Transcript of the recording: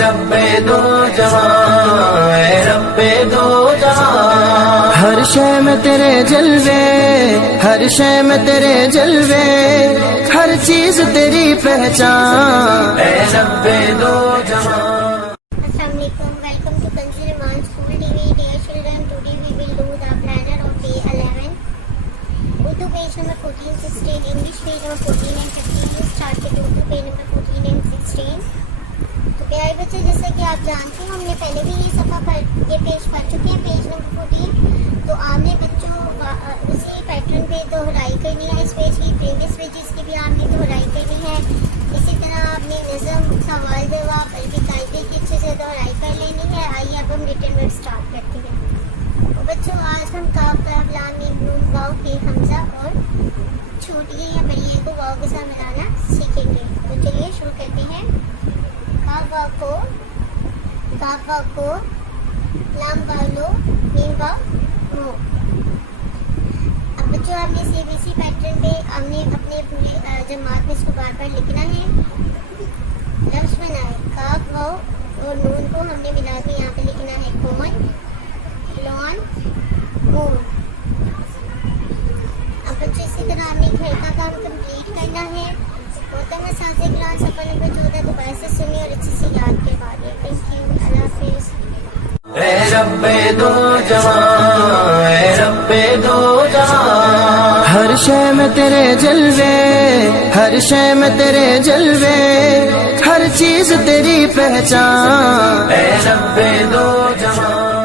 رب دو جہاں، اے رب دو جہاں، ہر شے میں تیرے جلوے، ہر شے میں تیرے جلوے، ہر چیز تیری پہچان، اے رب دو جہاں۔ السلام علیکم، ویلکم ٹو کنزل ایمان school T V. Dear children, today we will do the planner of day 11. Urdu page number 14, 16, English page number 14 and 15. You start with Urdu page number 14 and 16. تو پیارے بچے، جیسا کہ آپ جانتے ہیں ہم نے پہلے بھی یہ پیج پڑھ چکے ہیں، پیج نمبر 14. تو آپ نے بچوں اسی پیٹرن پہ دہرائی کرنی ہے. اس پیج کی پریویس پیجز کی بھی آپ نے دہرائی کرنی ہے. اسی طرح آپ نے نظم، سوال جواب، بلکہ قاعدے کی اچھے سے دہرائی کر لینی ہے. آئیے اب ہم ریٹن ورک اسٹارٹ کرتے ہیں. تو بچوں، آج ہم کاف کاف لام میم نون واو کے حمزہ اور چھوٹی یا بڑی کو واو کے ساتھ ملانا سیکھیں گے. تو چلیے شروع کرتے ہیں. کاف واو کو، لام واو لو، میم واو مو. اب بچوں، آپ نے سی بی سی پیٹرن پہ ہم نے اپنے پورے جماعت میں اس کو بار بار لکھنا ہے. لفظ بنائے کاف واو اور نون کو ہم نے ملا کے یہاں پہ لکھنا ہے کون، لون، مون. اب بچوں، اسی طرح ہم نے گھر کا کام کمپلیٹ کرنا ہے. گوتم اساتذہ کلاس صفحہ نمبر 14 دوبارہ سے سنیں اور اچھے سے یاد کروا دیں. تھینک یو، اللہ حافظ. اے رب دو جہاں، اے رب دو جہاں، ہر شے میں تیرے جلوے، ہر شے میں تیرے جلوے، ہر چیز تیری پہچان، اے رب دو جہاں.